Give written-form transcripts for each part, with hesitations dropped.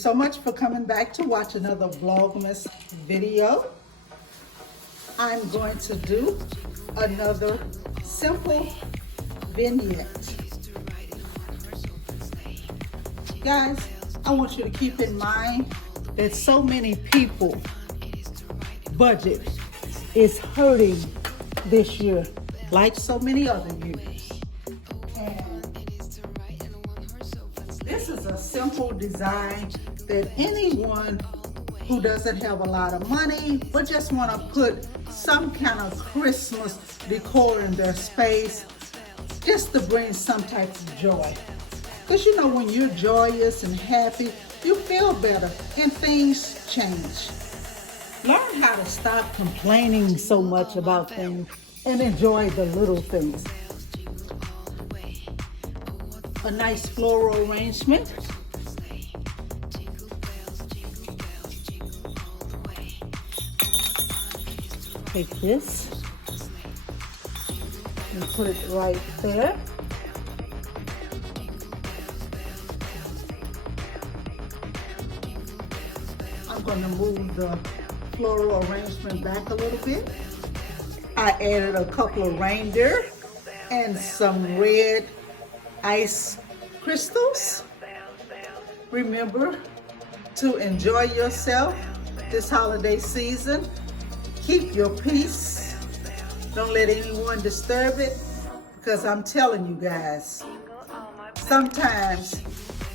so much for coming back to watch another Vlogmas video. I'm going to do another simple vignette. Guys, I want you to keep in mind that so many people budget is hurting this year, like so many other years. And this is a simple design that anyone who doesn't have a lot of money but just want to put some kind of Christmas decor in their space, just to bring some type of joy. Because you know, when you're joyous and happy, you feel better and things change. Learn how to stop complaining so much about things and enjoy the little things. A nice floral arrangement. Take this and put it right there. I'm going to move the floral arrangement back a little bit. I added a couple of reindeer and some red ice crystals. Remember to enjoy yourself this holiday season. Keep your peace. Don't let anyone disturb it, because I'm telling you guys, sometimes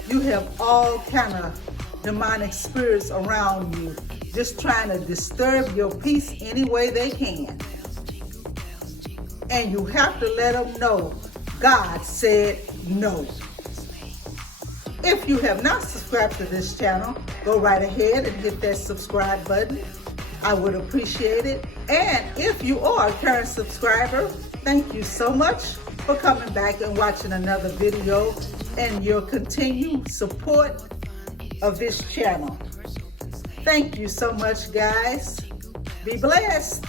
you have all kind of demonic spirits around you, just trying to disturb your peace any way they can. And you have to let them know God said no. If you have not subscribed to this channel, go right ahead and hit that subscribe button. I would appreciate it. And if you are a current subscriber, thank you so much for coming back and watching another video and your continued support of this channel. Thank you so much, guys. Be blessed.